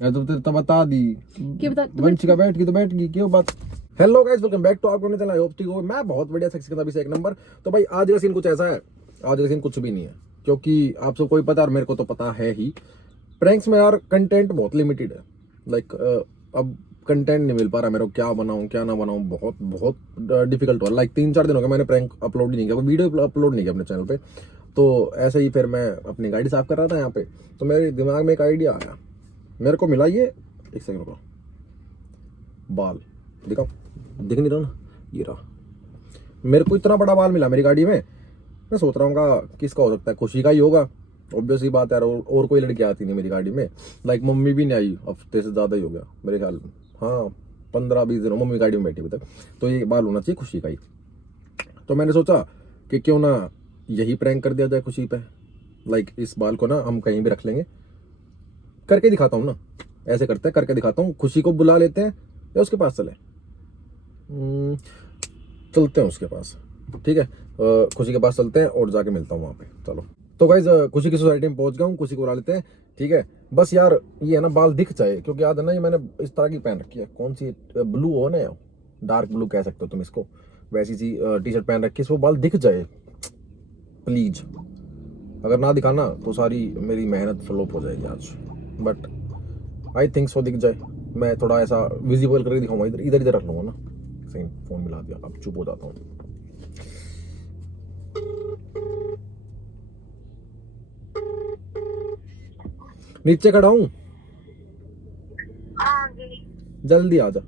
मैं तो तेरे तो बता दी क्या बता वंशिका बैठ गई तो बैठ गई, क्यों बात। Hello guys, welcome back to our channel. I hope ठीक हो। मैं बहुत बढ़िया, सेक्सी का से एक नंबर। तो भाई आज का सीन कुछ ऐसा है, आज का सीन कुछ भी नहीं है, क्योंकि आप सबको ही पता है और मेरे को तो पता है ही, प्रैंक्स में यार कंटेंट बहुत लिमिटेड है। लाइक अब कंटेंट नहीं मिल पा रहा मेरे को, क्या बनाऊं क्या ना बनाऊं, बहुत बहुत डिफिकल्ट हुआ। लाइक 3-4 दिन हो गए मैंने प्रैंक अपलोड ही नहीं किया, वीडियो अपलोड नहीं किया अपने चैनल पे। तो ऐसे ही फिर मैं अपनी गाड़ी साफ कर रहा था यहाँ पे, तो मेरे दिमाग में एक आइडिया आया। मेरे को मिला ये, एक सेकंड रुको, बाल दिखाओ, दिख नहीं रहा ना, ये रहा। मेरे को इतना बड़ा बाल मिला मेरी गाड़ी में। मैं सोच रहा हूँ किसका हो सकता है, खुशी का ही होगा। ऑब्वियस ही बात है यार, और कोई लड़की आती नहीं मेरी गाड़ी में। लाइक मम्मी भी नहीं आई, हफ्ते से ज़्यादा ही हो गया मेरे ख्याल में। हाँ 15-20 दिन मम्मी गाड़ी में बैठी अभी तक। तो ये बाल होना चाहिए खुशी का ही। तो मैंने सोचा कि क्यों ना यही प्रैंक कर दिया जाए खुशी पे। लाइक इस बाल को ना हम कहीं भी रख लेंगे, करके दिखाता हूँ ना। ऐसे करते हैं, करके दिखाता हूँ। खुशी को बुला लेते हैं या उसके पास चले, चलते हैं उसके पास। ठीक है, खुशी के पास चलते हैं और जाके मिलता हूँ वहाँ पे। चलो तो गाइज खुशी की सोसाइटी में पहुंच गया हूँ, खुशी को बुला लेते हैं। ठीक है, बस यार ये है ना, बाल दिख जाए, क्योंकि याद है ना ये मैंने इस तरह की पहन रखी है। कौन सी, ब्लू हो ना, डार्क ब्लू कह सकते हो तुम इसको, वैसी सी टी शर्ट पहन रखी है। इसको बाल दिख जाए प्लीज। अगर ना दिखाना तो सारी मेरी मेहनत फ्लॉप हो जाएगी आज। बट आई थिंक सो दिख जाए। मैं थोड़ा ऐसा विजिबल करके दिखाऊंगा, इधर इधर इधर रख लूंगा ना। सही, फोन मिला दिया, अब चुप हो जाता हूँ। नीचे खड़ा हूँ, जल्दी आ जा।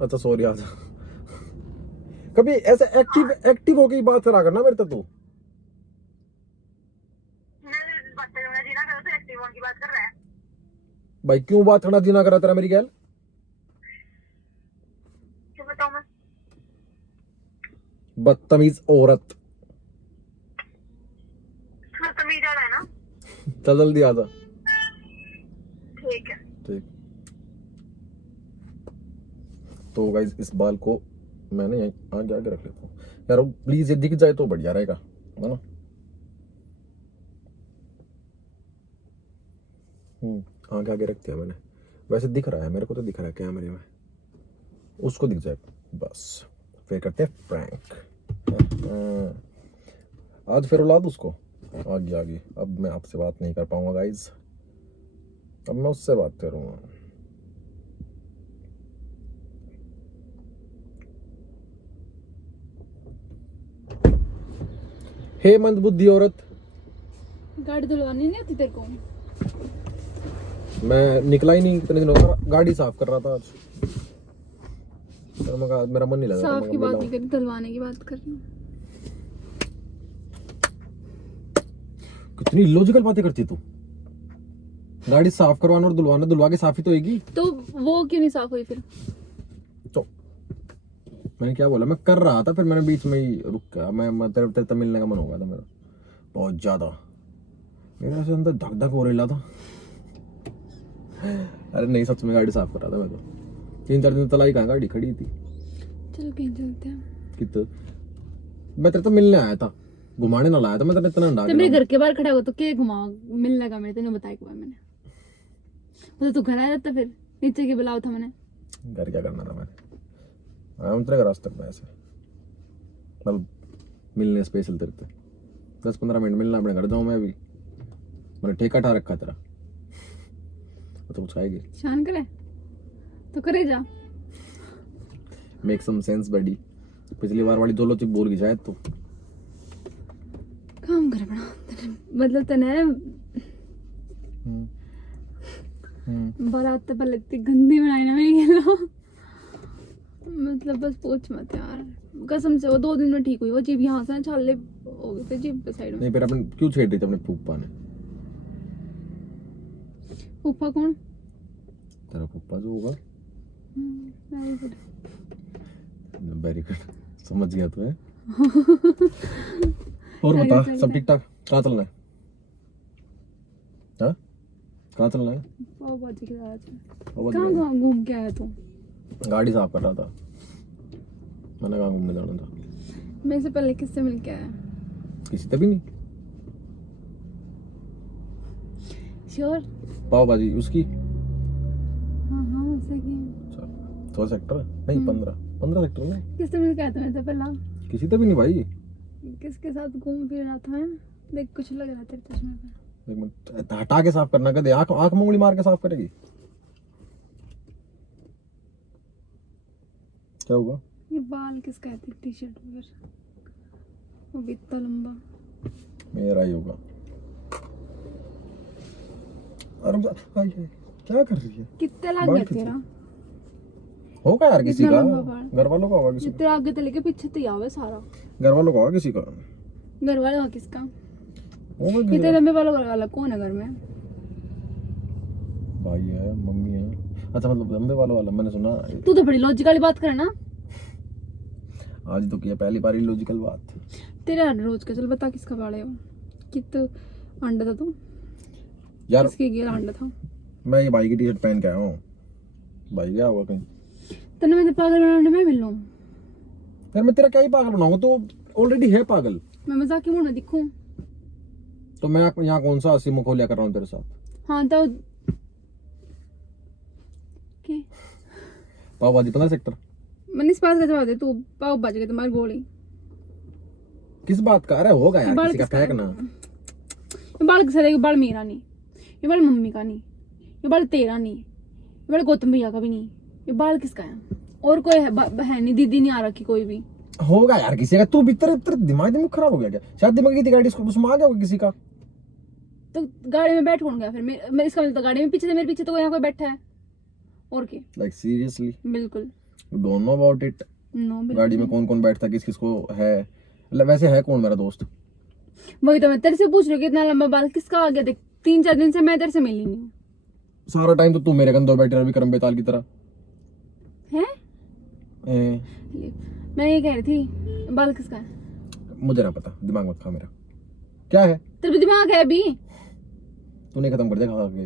अच्छा सॉरी, आ जा। कभी ऐसे एक्टिव एक्टिव होके ही बात करा करना मेरे तू। भाई क्यों बात करना जीना करा तेरा मेरी गैल। बदतमीज औरत, चल जल्दी आ जा। ठीक है। ठीक। तो गाइस इस बाल को मैंने यहीं आगे आगे रख लेता हूँ यार, प्लीज ये दिख जाए तो बढ़िया रहेगा, है ना। आगे आगे रख दिया मैंने, वैसे दिख रहा है मेरे को, तो दिख रहा है कैमरे में, उसको दिख जाए बस। फिर करते हैं प्रैंक। आज फिर औलाद उसको आगे आगे। अब मैं आपसे बात नहीं कर पाऊंगा गाइज, अब मैं उससे बात करूंगा। हे मंद बुद्धि औरत, गाड़ी धुलवानी नहीं आती तेरे को? मैं निकला ही नहीं इतने दिनों का, गाड़ी साफ कर रहा था आज। मेरा मन नहीं लगा। साफ की बात नहीं करी, धुलवाने की बात कर रही हूँ। कितनी लॉजिकल बातें करती तू। गाड़ी साफ करवाना और धुलवाना, धुलवा के साफ ही तो होगी। तो वो क्यों नहीं साफ हुई फिर? तो मैंने क्या बोला, मैं कर रहा था, फिर मैंने बीच में ही रुक गया। मैं तेरे मिलने का मन हो गया था मेरा बहुत ज्यादा। मेरे से अंदर धक धक हो रहा था। अरे नहीं, सच में गाड़ी साफ कर रहा था मैं तो। 3-4 दिन तलाई कहाँ, गाड़ी खड़ी थी। चलो कहीं चलते हैं। कितना मैं तेरे तो मिलने आया था, घुमाने ना लाया था मैं तेरे इतना डांट। तो मेरे घर के बाहर खड़ा हो तो क्या घुमाओ, मिलने का मैं तेने बताया क्या मैंने? मतलब तू घर आया था, फिर नीचे की बुलाओ था मैंने। घर क्या करना था मैंने, आया हूँ तेरे रास्ते में ऐसे, मतलब मिलने स्पेशल तेरे पे 10-15 मिनट मिलना, अपने घर जाऊँ मैं अभी। मैंने ठेका ठा रखा तेरा, तो कुछ खाएगी। शान करे तो करे जा। मेक सम सेंस बडी। पिछली बार वाली दोलो चिप बोल गई शायद तू। काम कर बड़ा मतलब तने बारात पर लगती गंदी बनाई ना मेरी गेलो। मतलब बस पूछ मत यार, कसम से वो 2 दिन में ठीक हुई। वो जीभ यहाँ से ना छाले हो गए थे जीभ पे साइड में। नहीं फिर अपन क्यों छेड़ रही थी अपने फूफा ने? फूफा कौन? तेरा फूफा जो होगा। वेरी गुड, वेरी गुड, समझ गया तू है। और बता, सब ठीक ठाक? कहाँ चलना है? हाँ कहाँ चलना है? पाव भाजी के साथ। और कहाँ घूम के आया तू? गाड़ी साफ कर रहा था मैंने, कहाँ घूमने जाना था। मेरे से पहले किससे मिल के आया? किसी से भी नहीं। श्योर? पाव भाजी उसकी हाँ हाँ उससे की। चल 100 सेक्टर नहीं 15 सेक्टर में किससे मिल के आया था मैं पहला? किसी तो भी नहीं भाई। किसके साथ घूम फिर रहा था? देख कुछ लग रहा तेरे चश्मे पे। एक मिनट हटा के साफ करना कदे आंख में उंगली मार के साफ करेगी क्या होगा? ये बाल किसका है तेरी टी शर्ट पर? वो भी इतना लंबा। मेरा ही होगा। अरे क्या कर रही है? कितने लाग बाल गया खींच तेरा? होगा यार किसी इतना का लंबा बाल। घर वालों का होगा किसी जितने आगे तो लेके पीछे तो आवे सारा। का घर वालों का होगा किसी का घर वाला किसका? होगा ये किसी तेरे का। लंबे बालों वाला कौन है घर में? भाई है मम्मी है। अच्छा मतलब लंबे वालों वाला मैंने सुना। तू तो बड़ी लॉजिकल बात करे ना। आज तो किया पहली बार लॉजिकल बात। तेरे हर रोज का चल बता किसका बाल है वो? कित अंडा था तू? यार किसके गया अंडा था? मैं ये भाई की टी शर्ट पहन के आया हूँ। भाई गया होगा कहीं। तने मैं पागल बनाने में मिल लूं? यार मैं तेरा क्या ही पागल बनाऊंगा तो ऑलरेडी है पागल। मैं मजाक के मूड में दिखूं? तो मैं यहाँ कौन सा हंसी मुखौलिया कर रहा हूँ तेरे साथ? हाँ तो के पाव भाजी 15 सेक्टर मैंने इस बात का जवाब दे। तू पाव बच गई तुम्हारी गोली। किस बात का? अरे होगा यार बाल किसी का किसका? फेंकना। ये बाल किसका है? ये बाल मेरा नहीं, ये बाल मम्मी का नहीं, ये बाल तेरा नहीं, ये बाल गौतम भैया का भी नहीं। ये बाल किसका है? और कोई है नहीं, दीदी नहीं आ रखी कोई भी। होगा यार किसी का। तू भीतर तेरा दिमाग खराब हो गया क्या? शायद दिमाग की थी गाड़ी उसमें आ गया होगा किसी का। तो गाड़ी में बैठ कौन गया फिर? मैं इसका मतलब तो गाड़ी में पीछे से मेरे पीछे तो यहाँ कोई बैठा है और क्या? लाइक सीरियसली बिल्कुल you don't know about it. No. गाड़ी में कौन कौन बैठता है किस किस को है? मतलब वैसे है कौन मेरा दोस्त? वही तो मैं तेरे से पूछ रही हूँ कि इतना लंबा बाल किसका आ गया? देख 3-4 दिन से मैं तेरे से मिली नहीं सारा टाइम तो तू मेरे कंधों बैठे रहा विक्रम बेताल की तरह है। ए, मैं ये कह रही थी बाल किसका है? मुझे ना पता दिमाग मत खा मेरा। क्या है? तेरे भी दिमाग है अभी? तूने खत्म कर दिया खा के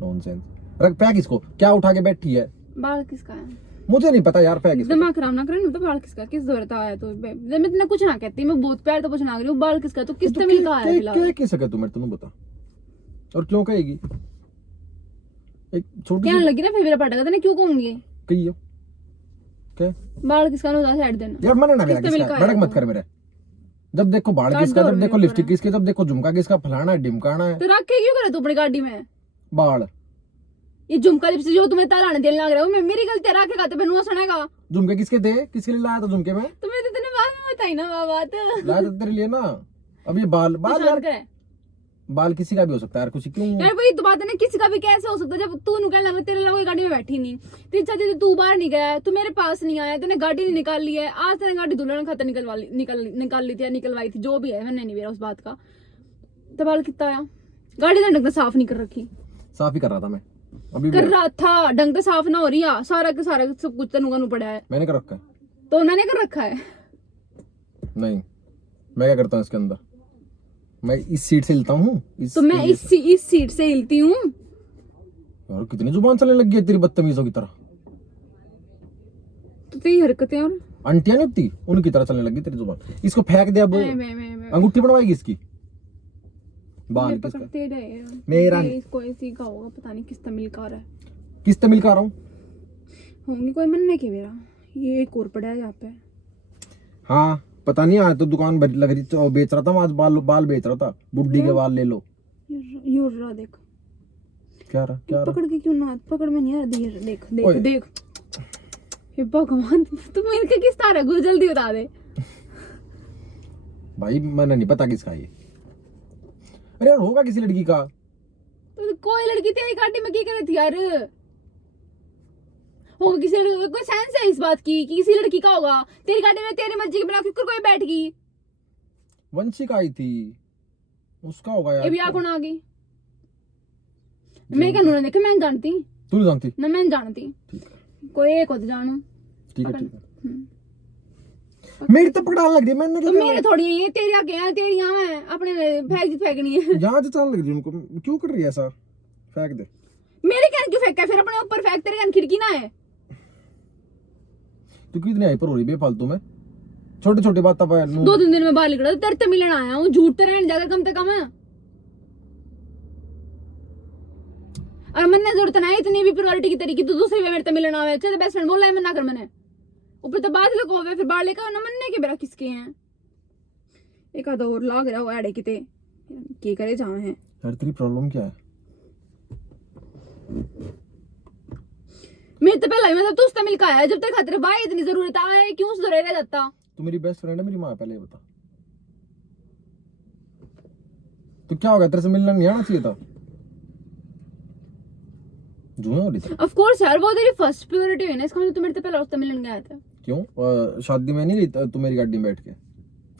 नॉनसेंस। रख फेंक इसको। क्या उठा के बैठी है? बाल किसका है? मुझे नहीं पता यार फेंक इसको। दिमाग खराब ना करे। तो बाल किसका? किस दौर का आया? तो मैं इतना कुछ ना कहती, मैं बहुत प्यार तो पूछना रही हूँ बाल किसका? तो किससे मिल के आया फिलहाल? क्या कह सके तू मेरे तू बता। और क्यों कहेगी? एक छोटी क्या सी लगी ना फिर मेरा पटका था क्यों कहूंगी? कही हो क्या? बाल किसका ना होता साइड देना। यार मैंने ना किससे मिल के किसका आया भड़क मत तू? कर मेरे। जब देखो बाढ़ काट किसका, दो जब मेरे देखो ऊपर लिपस्टिक है। किसके, जब देखो झुमका किसका, फलाना है ढिमकाना है। तो रख के क्यों करे तू अपनी गाड़ी में? बाढ़ ये झुमका लिपस्टिक जो तुम्हें तालाने देने लग रहा है वो मेरी गलती है। रखे खाते बनवा सुनेगा झुमके किसके थे? किसके लिए लाया था झुमके में? तुम्हें तो तेने बाद में बताई ना वो बात। लाया था तेरे लिए ना। अब ये बाल बाल शांत यार करे। बाल किसी का भी हो सकता है यार कुछ क्यों? यार वही तो बात है ना, किसी का भी कैसे हो सकता है जब तू निकलना मैं तेरे अलावा गाड़ी में बैठी नहीं। तेरी चाची तो तू बाहर नहीं गया, तू मेरे पास नहीं आया, तूने गाड़ी नहीं निकाल ली है। आज तेने गाड़ी दुल्हन खातर निकाल ली थी या निकलवाई थी जो भी है, मैंने नहीं मेरा उस बात का। तो बाल कितना आया? गाड़ी तो ढंग से साफ नहीं कर रखी। साफ ही कर रहा था मैं अभी कर रहा था ढंग से साफ ना हो रही है। सारा के सारा सब कुछ तनु पड़ा है मैंने कर रखा है। तो मैंने कर रखा है। नहीं मैं क्या करता हूँ इसके अंदर? मैं इस सीट से हिलता हूँ। तो मैं इस सीट से हिलती हूँ। यार कितनी जुबान चलने लग गई है तेरी बदतमीजों की तरह। तो तेरी हरकतें और आंटियां नहीं होती उनकी तरह चलने लगी तेरी जुबान। इसको फेंक दे अब। मैं अंगूठी बनवाएगी इसकी। बाल किसका? पकड़ते रहे मेरा इसको ऐसी का होगा पता नहीं किस तमिल का रहा है। किस तमिल का आ रहा हूँ? होंगे कोई मन नहीं कि मेरा ये एक और पड़ा है यहाँ पे। हाँ पता नहीं आज तो दुकान लग रही तो बेच रहा था मैं। आज बाल बेच रहा था। बुड्ढी के बाल ले लो। ये उड़ रहा देख। क्या रहा? पकड़ के क्यों ना? पकड़ में नहीं आ रहा। देख ओए। देख देख। हे भगवान तुम इनके किस तरह है? जल्दी बता दे भाई मैंने नहीं पता किसका ये। अरे यार होगा किसी लड़की का। तो कोई लड़की तेरी गाड़ी में क्या कर रही थी यार? होगा किसी लड़की, कोई सेंस है इस बात की कि किसी लड़की का होगा? तेरी गाड़ी में तेरी मर्जी के बिना क्यों कोई बैठ गई? वंशिका आई थी उसका होगा यार। ये भी कौन आ गई? मैं क्या नूना देखा? मैं जानती तू नहीं जानती? ना, मैं जानती ठीक है कोई एक होता जानू। ठीक है। मेरी तो पकड़ाने लग रही है। मैंने तो क्या मेरे थोड़ी है ये, तेरी आगे है तेरी यहाँ है अपने फेंकनी है। यहाँ से चलने लग रही है उनको। क्यों कर रही है ऐसा? फेंक दे। मेरे कैन क्यों फेंका? फिर अपने ऊपर फेंक, तेरे कैन खिड़की ना है। तू कितनी हाइपर हो रही है बेफालतू में? छोटे छोटे बात तब 2-3 दिन में बाल निकला तेरे तो मिलने आया हूँ। झूठ तो रहने जाकर कम से कम है। और मन जरूरत नहीं इतनी भी प्रायोरिटी की तरीके तू दूसरी मेरे तो मिलना है चल बेस्ट फ्रेंड बोला है मना कर मैंने ऊपर तो बात लगो हुए फिर बाहर लेकर ना मनने के बेरा किसके हैं एक आधा और लाग रहा हो एड़े किते की करे जावे हैं यार तेरी प्रॉब्लम क्या है? मैं तो पहले मतलब तू उससे मिलकर आया जब तक खातिर भाई इतनी जरूरत आए क्यों उस रह जाता तू मेरी बेस्ट फ्रेंड है, मेरी माँ पहले ये बता। तो क्या होगा, तेरे से मिलना नहीं आना चाहिए था? जुए हो रही थी? ऑफ कोर्स यार वो तेरी फर्स्ट प्रायोरिटी है ना इसका मतलब तू मेरे से पहले उससे मिलने गया था क्यों? शादी में नहीं रही तू मेरी गाड़ी में बैठ के?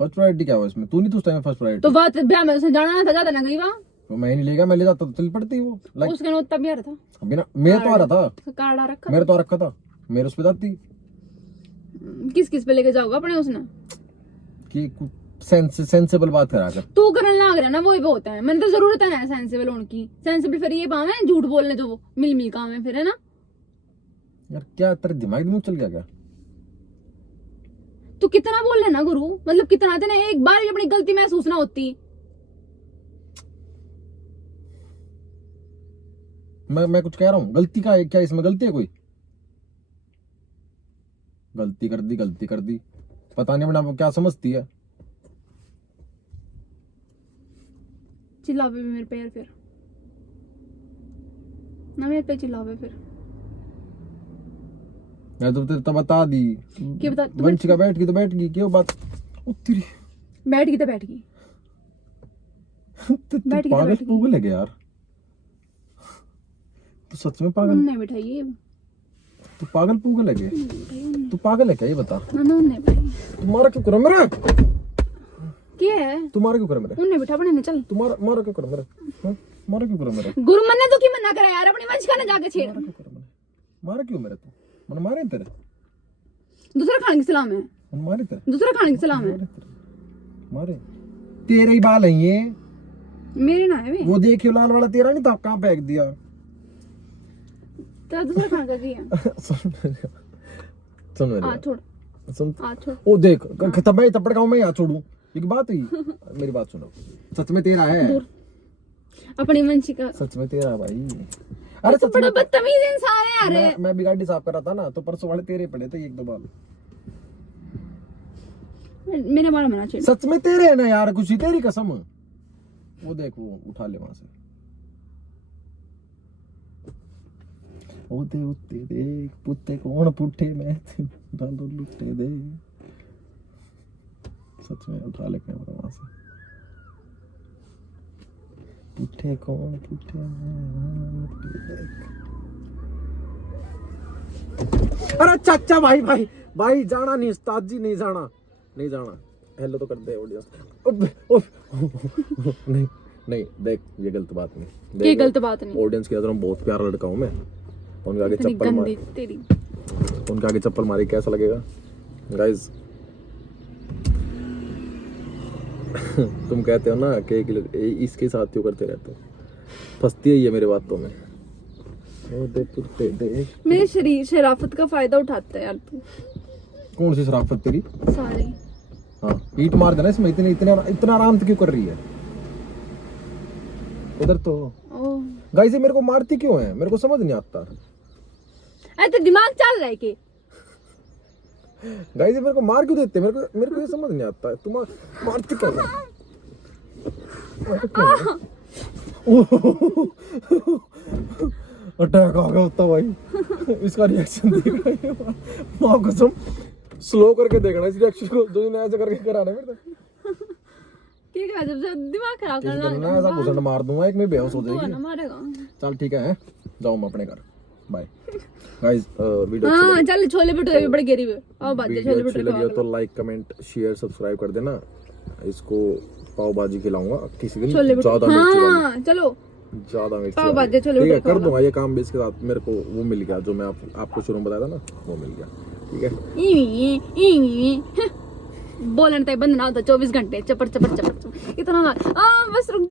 फर्स्ट प्रायोरिटी क्या हुआ इसमें? तू नहीं तो उस टाइम फर्स्ट प्रायोरिटी? तो बात ब्याह में उसे जाना था ज्यादा ना गई वहां तो मैं ही नहीं लेगा, मैं ले जाता तो चल पड़ती वो लाइक उसके नोट तब यार था बिना मेरे तो आ रहा था, कार्ड आ रखा मेरे तो आ रखा था, मेरे उस पे जाती किस किस पे लेके जाओगा अपने उसने कि सेंसेबल बात करा कर। तू करने लग रहा ना वो ही बहुत है मैंने तो जरूरत है ना सेंसिबल होने की सेंसिबल फिर ये पावे झूठ बोलने जो वो मिल मिल काम है फिर है ना यार क्या तेरे दिमाग चल गया क्या? तू कितना बोल रहा है ना गुरु मतलब कितना तेने एक बार भी अपनी गलती महसूस ना होती मैं कुछ कह रहा हूँ, गलती का है क्या? इसमें गलती है कोई? गलती कर दी पता नहीं बना वो क्या समझती है। चिल्लावे भी मेरे पे यार फिर ना मेरे पे चिल्लावे फिर मैं तो तेरे तो बता दी क्या बता तू वंशिका बैठ गई तो बैठ गई, क्यों बात तेरी बैठ गई तो बैठ गई तू बैठ गई तो पागल बैठ गई। पूगल है क्या यार? तू सच में पागल? उन्होंने बिठाई तू पागल पूगल है क्या? तू पागल है क्या ये बता? उन्होंने बिठाई तुम्हारा क्यों करो मेरा? क्या है तुम्हारा क्यों करो मेरा? उन्होंने बिठा बने चल तुम्हारा मारा क्यों करो मेरा? हाँ? मारा क्यों करो मेरा? गुरु मन ने तो की मना करा यार अपनी वंश का ना जाके छेड़ मारा क्यों करो मेरा? मारा क्यों मेरा? तू मन मारे तेरे? दूसरा खाने की सलाम है मन मारे तेरे? दूसरा खाने की सलाम है मारे तेरे ही बाल है ये, मेरे ना है वे वो देखियो लाल वाला तेरा नहीं था, कहाँ फेंक दिया? तेरा दूसरा खाने का की है सुन मेरी आ बात, छोड़ सुन। आ छोड़ ओ देख तब मैं तपड़ खाऊं मैं यहाँ छोड़ू? एक बात हुई, मेरी बात सुनो, सच में तेरा है, दूर अपनी वंशी का सच में तेरा भाई। अरे तो सच बड़ा में बदतमीज इंसान है यार मैं भी गाड़ी साफ कर रहा था ना तो परसों वाले तेरे पड़े थे एक दो बाल। मेरे मारा मना छेड़ सच में तेरे है ना यार, कुछ ही तेरी कसम। वो देख वो उठा ले वहां से, ओ दे उत्ते देख पुत्ते कौन पुट्ठे में डालो लुट्टे दे। सच में उठा ले कैमरा वहां से, पुट्ठे कौन पुट्ठे में देख। अरे चाचा भाई भाई भाई जाना नहीं, उस्ताद जी नहीं जाना, नहीं जाना। हेलो तो कर दे ऑडियंस। नहीं नहीं देख ये गलत बात नहीं, ये गलत बात नहीं ऑडियंस की नजर में बहुत प्यारा लड़का हूँ मैं। उनके आगे इतनी चप्पल गंदी मार, तेरी उनके आगे चप्पल मारी कैसा लगेगा गाइस? तुम कहते हो ना कि इसके साथ क्यों करते रहते हो, फंसती है ये मेरे बातों में। ओ दे पुत्ते दे। मेरे शरीर शराफत का फायदा उठाता है यार तू कौन सी शराफत तेरी? सारी हाँ ईट मार देना इसमें, इतने इतने इतना आराम से क्यों कर रही है? उधर तो ओ गाइस ये मेरे को मारती क्यों है, मेरे को समझ नहीं आता। अरे तो दिमाग चल रहा है कि गाइस ये मेरे को मार क्यों देते हैं? मेरे को ये समझ नहीं आता, तुम मारती क्यों है? अटैक आ गया होता भाई। इसका रिएक्शन देखा माँ कसम, स्लो करके देखना इस रिएक्शन को, जो ने ऐसा करके कराना मेरे साथ। क्या क्या जब से दिमाग खराब किसी करना दिन ना ऐसा घुसन मार दूंगा एक में बेहोश हो तो जाएगी। ना मारेगा चल ठीक है जाओ मैं अपने घर, बाय गाइस। वीडियो हाँ चल छोले भटूरे भी बड़े गिरी हुए आओ बात वीडियो छोले अच्छी भटूरे लगी हो खा तो लाइक कमेंट शेयर सब्सक्राइब कर देना। इसको पाव भाजी खिलाऊंगा किसी दिन, छोले ज्यादा भटूरे मिर्ची वाली, हाँ चलो ज्यादा मिर्ची पाव वाली। भाजी छोले ठीक है भटूरे कर खा दूंगा ये काम भी, इसके साथ मेरे को वो मिल गया जो मैं आपको शुरू में बताया था ना, वो मिल गया। ठीक है बोलने तक बंद ना होता 24 घंटे चपर चपर चपर इतना बस रुक